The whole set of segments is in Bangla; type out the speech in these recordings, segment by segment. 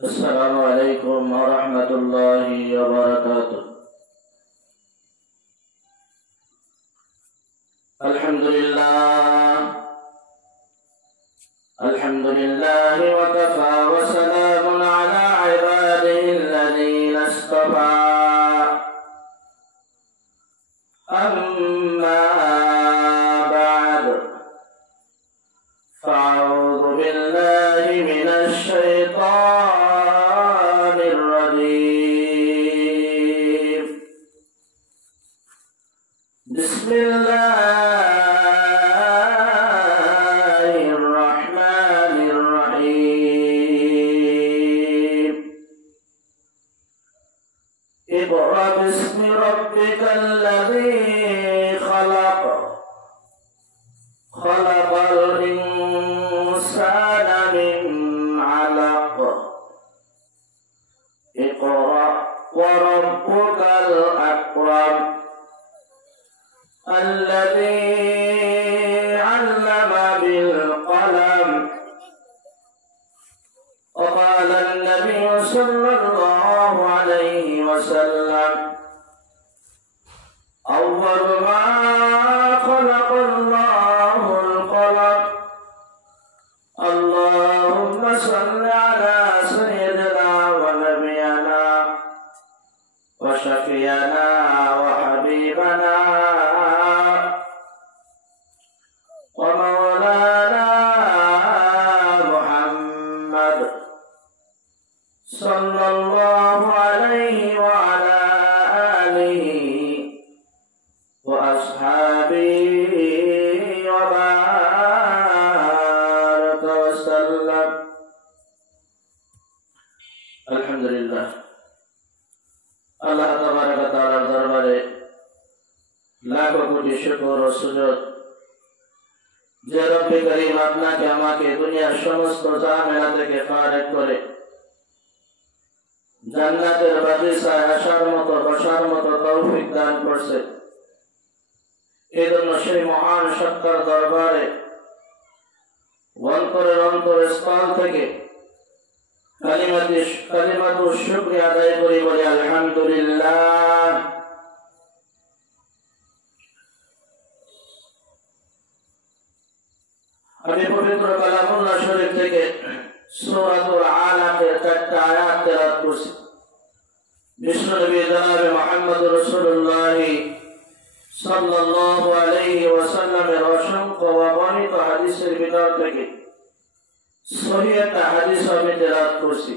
السلام عليكم ورحمة الله وبركاته. الحمد لله وكفى وسلام على عباده الذين اصطفى. أما بعد فأعوذ بالله من الشيطان الرجيم. بسم الله الرحمن الرحيم. اقرأ باسم ربك الذي خلق الإنسان من علق. اقرأ وربك الأكرم الذي علم بالقلم. وقال النبي صلى الله عليه وسلم: أول ما خلق الله القلم. اللهم صل على سيدنا ونبينا وشفينا وحبيبنا ومولانا محمد صلى الله عليه وعلى آله وأصحابه وبارك وسلم. الحمد لله. আল্লাহ তাবারক ওয়া তাআলার দরবারে লাখো কোটি শুকর ও সুজুদ যে রব্বে করিম আপনাকে আমাকে দুনিয়ার সমস্ত ঝামেলা থেকে ফারেক করে জান্নাতের বাগিচায় আসার মতো বসার মতো তৌফিক দান করছে। এই জন্য সেই মহান সত্তার দরবারে অন্তরস্থল থেকে কালিমাতু শুকরিয়া আদায় করি, বলি আলহামদুলিল্লাহ। আমি পবিত্র কালামুল্লাহ শরীফ থেকে সূরাতুল আলাকের 4টা আয়াত তেলাওয়াত করছি। বিশ্বনবী জনাবে মুহাম্মদুর রাসূলুল্লাহ সাল্লাল্লাহু আলাইহি ওয়াসাল্লামের অসংখ্য অগণিত হাদিসের ভিতর থেকে সহিহ একটা হাদিস আমি তেলাওয়াত করছি।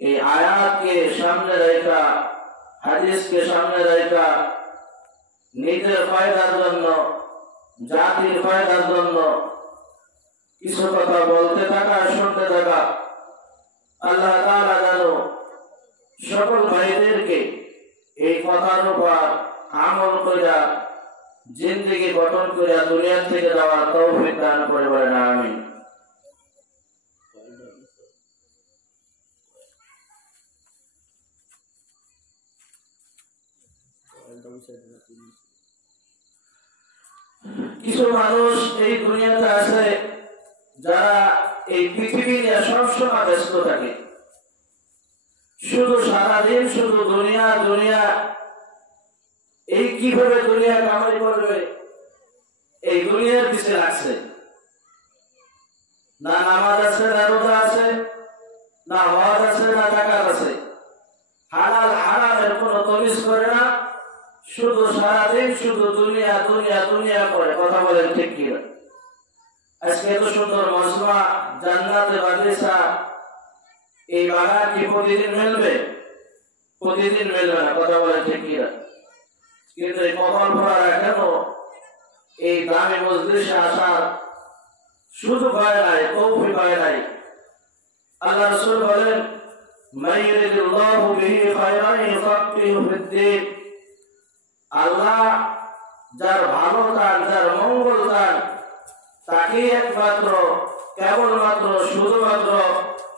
এই আয়াতকে সামনে রেখা, হাদিসকে সামনে রেখা নিজের ফায়দার জন্য, জাতির ফায়দার জন্য কিছু কথা বলতে থাকা, শুনতে থাকা। আল্লাহ তাআলা জানো সকল ভাইদেরকে এই কথার উপর আমল করিয়া জিন্দেগি গঠন করিয়া দুনিয়া থেকে যাওয়ার তৌফিক দান করে, বলেন আমিন। কিছু মানুষ এই দুনিয়াতে আছে যারা এই পৃথিবী নিয়ে সবসময় ব্যস্ত থাকে, শুধু সারাদিন শুধু দুনিয়া দুনিয়া, এই কিভাবে দুনিয়া কামাই করবে এই দুনিয়ার পিছনে লাগছে। না নামাজ আছে, না রোজা আছে, না হজ আছে, না জাকাত আছে। হালাল হারামের কোনো তমিজ করে না, শুধু সারাদিন শুধু দুনিয়া দুনিয়া দুনিয়া করে। কথা বলেন ঠিক কি? আজকে এত সুন্দর মজমা, জান্নাতের বাগিচা, এই বাগান কি প্রতিদিন মিলবে? প্রতিদিন মিলবে না। কথা বলেন ঠিক কি? কিন্তু এই কপাল ভরা কেন এই দামি মজলিসে আসার শুধু ভয় নাই, তৌফিক ভয় নাই। আল্লাহ রাসূল বলেন, মাইয়ুরিদুল্লাহু বিহি খায়রান ইউফাক্কিহু ফিদ্দীন। আল্লাহ যার ভালো চান, যার মঙ্গল চান, তাকে একমাত্র, কেবলমাত্র, শুধুমাত্র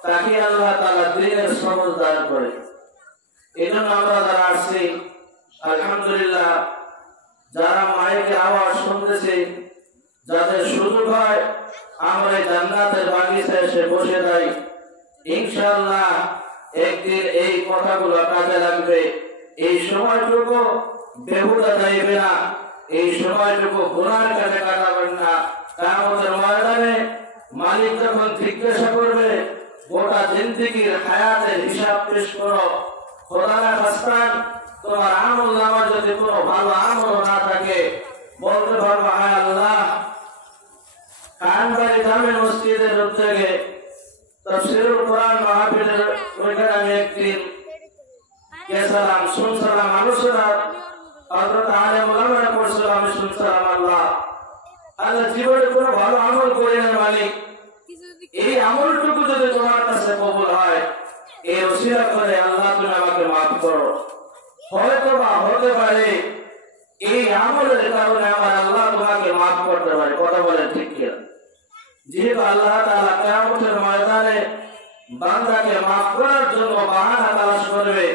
তাকে আল্লাহ তাআলা দ্বীনের সবুজ দান করে। এই জন্য আমরা যারা আসছি আলহামদুলিল্লাহ, যারা মাইকে আওয়াজ শুনতেছি, যাদের সুযোগ হয় আমরা জান্নাতের বাগিচায় এসে বসে যাই, ইনশাআল্লাহ একদিন এই কথাগুলো কাজে লাগবে। এই সময়টুকু বেহুদা যাইবে না, এই সময়টুকু গুনার কাজে কাটাবেন না। কিয়ামতের ময়দানে মালিক যখন জিজ্ঞাসা করবে গোটা জিন্দেগির হায়াতের হিসাব পেশ করো, খোদা না খাস্তান তোমার আমল নামা যদি কোনো ভালো আমল না থাকে বলতে পারবো হায় আল্লাহ কানবাড়ি জামে মসজিদের উদ্যোগে তাফসীরুল কোরআন মাহফিলের ওইখানে আমি একদিন গেছিলাম, শুনছিলাম আলোচনা হযরত আলেম ওলামারা করছিল, আমি শুনছিলাম। আল্লাহ জীবনে কোনো ভালো আমল করি না মালিক, এই আমলটুকু যদি তোমার কাছে কবুল হয় এই ওসিলা করে আল্লাহ তুমি আমাকে মাফ করো। হয়তো বা হতে পারে এই আমলের কারণে আমার আল্লাহ তোমাকে মাফ করতে পারে। কথা বলে ঠিক কিনা? যেহেতু আল্লাহ তাআলা কিয়ামতের ময়দানে বান্দাকে মাফ করার জন্য বাহানা তালাশ করবে,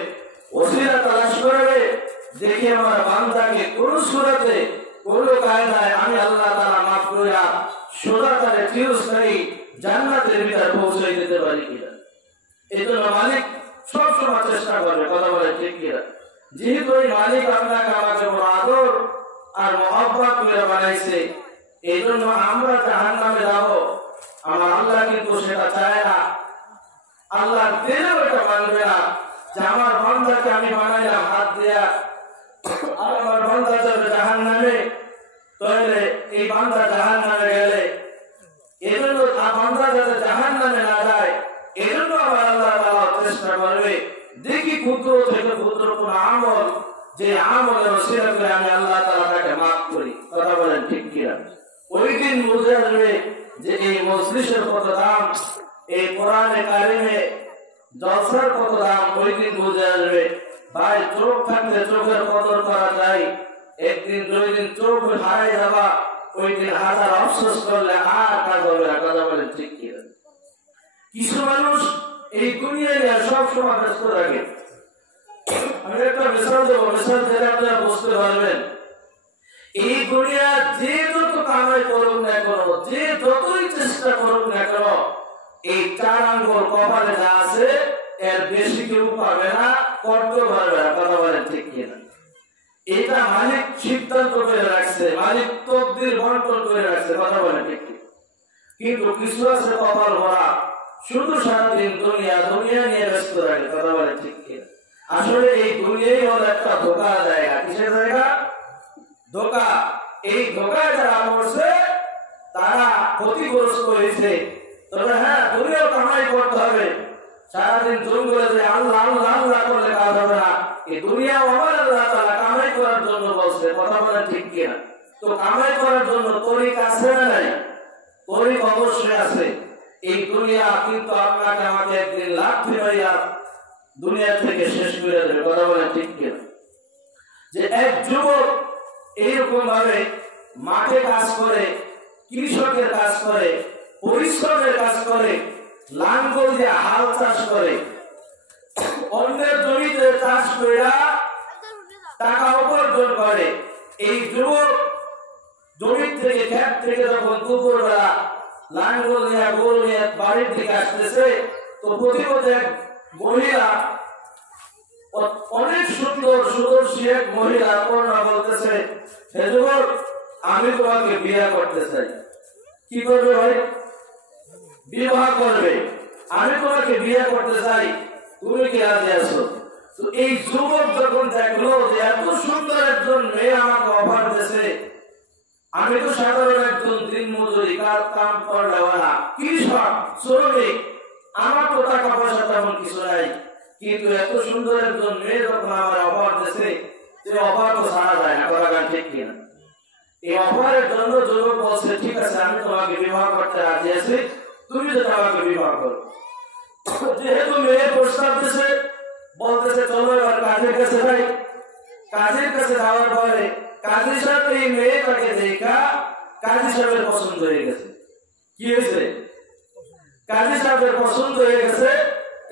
ওসিলা তালাশ করবে, দেখে আমার বান্দাকে কোন সূরাতে কোন কায়দায় আমি আল্লাহ তাআলা মাফ করিয়া সোজা তারে চিরস্থায়ী জান্নাতের ভিতর পৌঁছে দিতে পারি কিনা। এই জন্য মালিক সবসময় চেষ্টা করবে। কথা বলে ঠিক কিনা? যেহেতু এই মালিক আপনাকে আমাকে বড় আদর আর মহব্বত করে বানাইছে, এই জন্য আমরা জাহান্নামে যাব আমার আল্লাহ কিন্তু সেটা চায় না। আল্লাহ দিলেও এটা মানবে না যে আমার বান্দাকে আমি বানাইলাম হাত দিয়া আর আমার বান্দা যাবে জাহান্নামে, তাহলে এই বান্দা জাহান্নামে গেলে এই জন্য বান্দা যাতে জাহান্নামে না যায় এই জন্য আমার আল্লাহ তাআলা চেষ্টা করবে দেখি ক্ষুদ্র থেকে ক্ষুদ্র কোন আমল যে আমলের ওসিলা করে আমি আল্লাহ তাআলা তাকে মাফ করি। কথা বলেন ঠিক কিনা? ওই দিন বুঝে আসবে যে এই মজলিসের কত দাম, এই কোরআনে কারিমে জলসার কত দাম। ওই দিন বুঝে আসবে ভাই চোখ থাকলে চোখের কদর করা যায়, একদিন দুই দিন চোখ হারাই যাবা, ওই দিন হাজার আফসোস করলে আর কাজ হবে না। কথা বলেন ঠিক কিনা? কিছু মানুষ এই দুনিয়া নিয়ে সব সময় ব্যস্ত থাকে। আমি একটা মিশাল দেবো, মিশাল দিলে আপনারা বুঝতে পারবেন। এই দুনিয়া যে যত কামাই করুক না কেন, যে যতই চেষ্টা করুক না কেন, এই 4 আঙ্গুল কপালে যা আছে এর বেশি কেউ পাবে না, করতে পারবে না। কথা বলেন ঠিক কিনা? এটা মালিক সিদ্ধান্ত করে রাখছে, মালিক তকদির বন্টন করে রাখছে। কথা বলেন ঠিক কিনা? কিন্তু কিছু আছে কপাল ভরা, শুধু সারাদিন দুনিয়া দুনিয়া নিয়ে ব্যস্ত থাকে। কথা বলেন ঠিক কিনা? আসলে এই দুনিয়াই হলো একটা ধোকার জায়গা। কিসের জায়গা? ধোকা। এই ধোকায় যারা পড়ছে তারা ক্ষতিগ্রস্ত হয়েছে। তবে হ্যাঁ, দুনিয়াও কামাই করতে হবে। সারাদিন জঙ্গলে যে আল্লাহ আল্লাহ আল্লাহ করলে কাজ হবে না। এই দুনিয়া আমার আল্লাহ তাআলা কামাই করার জন্য বলছে। কথা বলেন ঠিক কিনা? তো কামাই করার জন্য তরিক আছে না নাই? তরিক অবশ্যই আছে। এই দুনিয়া কিন্তু আপনাকে আমাকে একদিন লাথি মারিয়া দুনিয়া থেকে শেষ করে দেবে। কথা বলেন ঠিক কিনা? যে এক যুবক এইরকম ভাবে মাঠে কাজ করে, কৃষকের কাজ করে, পরিশ্রমের কাজ করে, লাঙ্গল দিয়ে হাল চাষ করে, অন্যের জমিতে চাষ করে টাকা উপার্জন করে। এই যুবক জমি থেকে ক্ষেত থেকে যখন দুপুরবেলা লাঙ্গল নিয়ে গরু নিয়ে বাড়ির থেকে আসতেছে, তো প্রতিপথে এক মহিলা, অনেক সুন্দর সুদর্শী এক মহিলা কন্যা বলতেছে, হে যুবক আমি তোমাকে বিয়ে করতে চাই। কি করবে ভাই? বিবাহ করবে। আমি তোমাকে বিয়ে করতে চাই, তুমি কি রাজি আছো? তো এই যুবক যখন দেখলো যে এত সুন্দর একজন মেয়ে আমাকে অফার দিয়েছে, আমি তো সাধারণ একজন দিন মজুরি কাম করা কৃষক শ্রমিক, আমার তো টাকা পয়সা তেমন কিছু নাই, কিন্তু এত সুন্দর একজন মেয়ে যখন আমার অফার দিয়েছে, অফার তো ছাড়া যায় না। কথা ঠিক কিনা? এই অফারের জন্য যুবক বলছে ঠিক আছে আমি তোমাকে বিবাহ করতে রাজি আছি, তুমি যদি আমাকে বিবাহ করো। যেহেতু মেয়ে প্রস্তাব দিয়েছে, বলতেছে চলো এবার কাজের কাছে যাই। কাজের কাছে যাওয়ার পরে কাজী সাহেব এই মেয়েটাকে দেখা কাজী সাহেবের পছন্দ হয়ে গেছে। কি হয়েছে? কাজী সাহেবের পছন্দ হয়ে গেছে।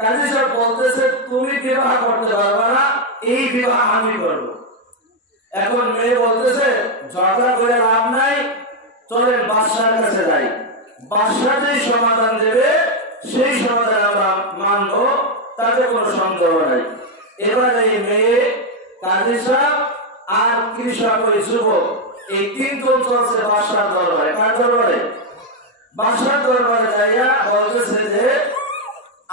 কাজী সাহেব বলতেছে তুমি বিবাহ করতে পারবে না, এই বিবাহ আমি করব। এখন মেয়ে বলতেছে ঝগড়া করে লাভ নাই, চলেন বাদশার কাছে যাই, বাদশা যেই সমাধান দেবে সেই সমাধান আমরা তাতে কোনো সন্দেহ নাই। এবার এই মেয়ে, কাজী সাহেব আর কৃষক ওই যুবক, এই তিনজন চলছে বাদশার দরবারে। কার দরবারে? বাদশার দরবারে যাইয়া বলতেছে যে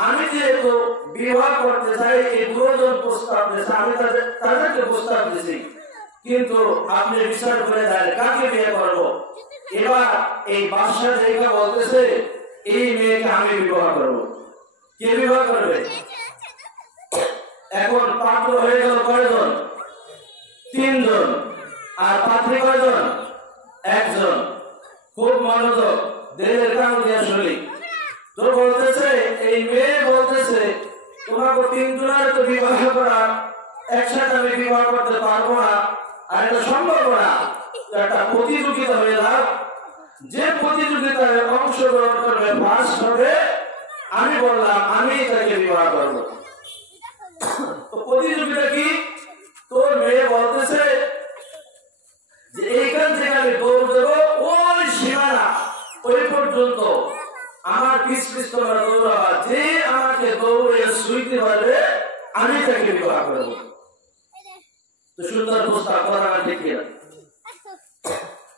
আমি যেহেতু বিবাহ করতে চাই, এই দুজন প্রস্তাব দিয়েছে, আমি তাদেরকে প্রস্তাব দিয়েছি, কিন্তু আপনি বিচার করে দেন কাকে বিয়ে করবো। এবার এই বাদশা জায়গা বলতেছে এই মেয়েকে আমি বিবাহ করবো। কে বিবাহ করবে? এখন পাত্র হয়ে গেল কয়জন? তিনজন। আর পাত্রী কয়জন? একজন। খুব মনোযোগ, দেহের কান দিয়ে শুনি। তো বলতেছে এই মেয়ে বলতেছে তোমাকে তিনজনের তো বিবাহ করা, একসাথে আমি বিবাহ করতে পারবো না, আর এটা সম্ভব না। একটা প্রতিযোগিতা হয়ে যাক, যে প্রতিযোগিতায় অংশগ্রহণ করবে ফার্স্ট হবে, আমি বললাম আমি তাকে বিবাহ করবো। তো প্রতিযোগিতা কি? তোর মেয়ে বলতেছে যে এইখান থেকে আমি দৌড় দেবো ওই সীমানা, ওই পর্যন্ত আমার পিছ পিছ তোমরা দৌড়াবা, যে আমাকে দৌড়ে শুইতে পারবে আমি তাকে বিবাহ করবো। তো সুন্দর প্রস্তাব করা ঠিক কিনা?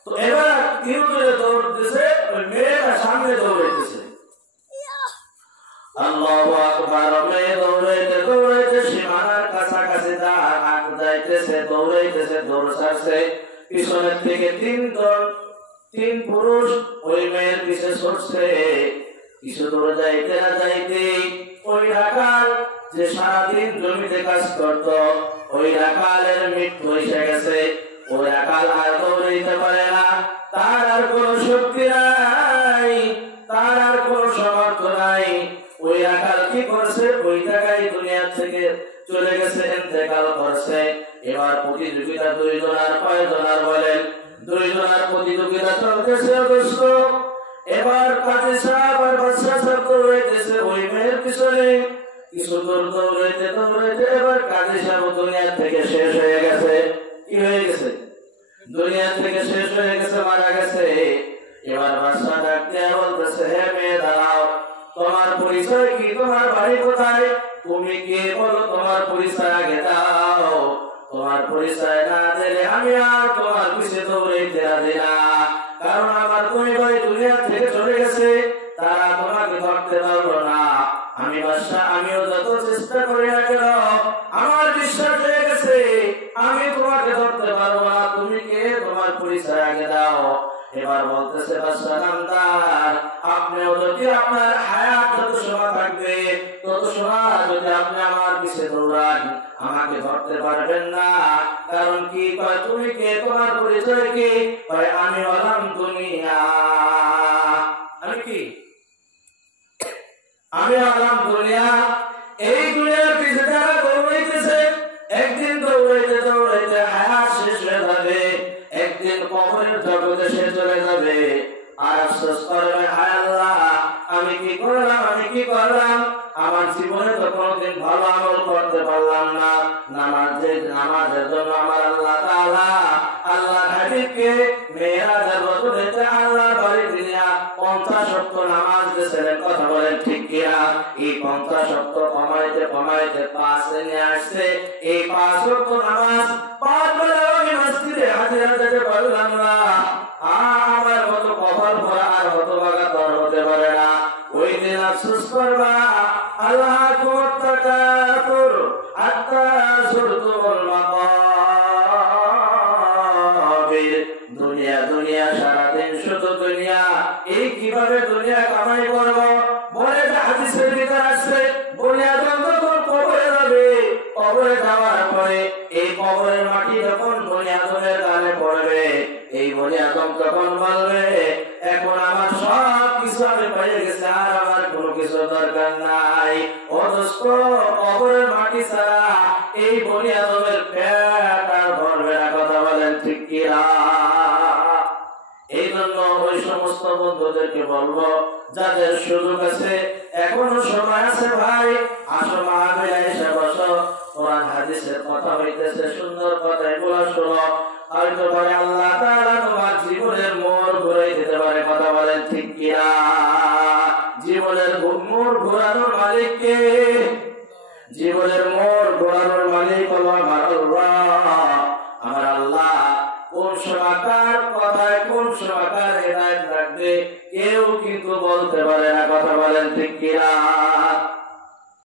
তো এবার তিনজনে দৌড় দিছে, ওই মেয়েটা সামনে দৌড়াইতেছে। আল্লাহু আকবার। মেয়ে দৌড়াইতে দৌড়াইতে সীমানার কাছাকাছি যাইতেছে, দৌড়াইতেছে, দৌড় ছাড়ছে। পিছনের থেকে তিন পুরুষ ওই মেয়ের পিছে ছুটছে। কিছু দূর যাইতে না যাইতে ওই রাখাল যে সারাদিন জমিতে কাজ করত, ওই রাখালের মৃত্যু এসে গেছে। ওই রাখাল আর দৌড়াইতে পারে না, তার আর কোনো শক্তি নাই, তার আর কোনো সামর্থ্য নাই। ওই রাখাল কি করছে? ওই জায়গায় দুনিয়া থেকে চলে গেছে, ইন্তেকাল করছে। এবার প্রতিযোগিতা দুইজনার, কয়জনার বলেন? দুইজনার প্রতিযোগিতা চলতেছে দোস্ত। এবার কাজী সাহেব আর বাদশা সাহেব দৌড়াইতেছে ওই মেয়ের পিছনে। কিছু দূর দৌড়াইতে দৌড়াইতে এবার কাজী সাহেব দুনিয়া থেকে শেষ হয়ে গেছে। কি হয়ে গেছে? দুনিয়া থেকে শেষ হয়ে গেছে, মারা গেছে। এবার বাদশা ডাক দিয়ে বলতেছে হে মেয়ে দাঁড়াও, তোমার পরিচয় কি? তোমার বাড়ি কোথায়? তুমি কে বলো, তোমার পরিচয় আগে দাও। তোমার পরিচয় না দিলে আমি আর তোমার পিছে দৌড়াইতে রাজি না, কারণ আমার দুই ভাই দুনিয়া থেকে চলে গেছে, তারা তোমাকে ধরতে পারলো না। আমি বাদশা, আমিও যত চেষ্টা করি না কেন আমার বিশ্বাস হয়ে গেছে আমি তোমাকে ধরতে পারবো না। তুমি কে? তোমার পরিচয় আগে দাও। এবার বলতেছে বাদশা নামদার, আপনিও যদি আপনার হায়াত যত সময় থাকবে তত সময় যদি আপনি আমার পিছে দৌড়ান আমাকে ধরতে পারবেন না। কারণ কি? কয় তুমি কে? তোমার পরিচয় কি? কয় আমি হলাম দুনিয়া। আমি কি? আমি হলাম দুনিয়া। এই দুনিয়ার পিছে যারা দৌড়াইতেছে, একদিন দৌড়াইতে দৌড়াইতে হায়াত শেষ হয়ে যাবে, একদিন কবরের জগতে সে চলে যাবে। আর আফসোস করবে হায় আল্লাহ আমি কি করলাম, আমি কি করলাম, আমার জীবনে তো কোনোদিন ভালো আমল করতে পারলাম না। নামাজের জন্য আমার আল্লাহ তাআলা আল্লাহ হাবিবকে মেরাজের রজনীতে আল্লাহ বাড়ি দিয়া 50 ওয়াক্ত নামাজ দিয়েছিলেন। কথা বলেন ঠিক কিনা? এই 50 ওয়াক্ত কমাইতে কমাইতে 5 নিয়ে আসছে। এই 5 ওয়াক্ত নামাজ 5 বেলা আমি মসজিদে হাজির হতে পারলাম না। আমার মতো কপাল ভরা আর হতভাগা তোর হতে পারে না। ওই দিন আফসোস করবা আল্লাহ কুমত্তাকাতুর আত্তা সুরতুল মাকাবির। দুনিয়া দুনিয়া, সারাদিন শুধু দুনিয়া। এই কিভাবে দুনিয়া কামাই করবো বলে হাদিসের ভিতর আসছে, বলে যখন কবরে যাবে, কবরে যাওয়ার পরে এই কবরের মাটি যখন বনি আদমের গানে পড়বে, এই বনি আদম তখন বলবে এখন আমার সব কিছু আমি পেয়ে গেছে, আর আমার কোনো কিছু দরকার নাই। ও দোস্ত, কবরের মাটি ছাড়া এই বনি আদমের পেট আর ভরবে না। কথা বলেন ঠিক কিনা? এই জন্য ওই সমস্ত বন্ধুদেরকে বলবো যাদের সুযোগ আছে, এখনো সময় আছে ভাই, আসো মাহফিলে এসে বসো। কোরআন হাদিসের কথা হইতেছে, সুন্দর কথা এগুলো শোনো। হয়তো পারে আল্লাহ তাআলা তোমার জীবনের মোড় ঘুরাই দিতে পারে। কথা বলেন ঠিক কিনা? জীবনের মোড় ঘুরানোর মালিক কে? জীবনের মোড় ঘোরানোর মালিক হলো আমার আল্লাহ। আমার আল্লাহ কোন সময়কার কথায় কোন সময়কার হেদায়েত রাখবে কেউ কিন্তু বলতে পারে না। কথা বলেন ঠিক কিনা?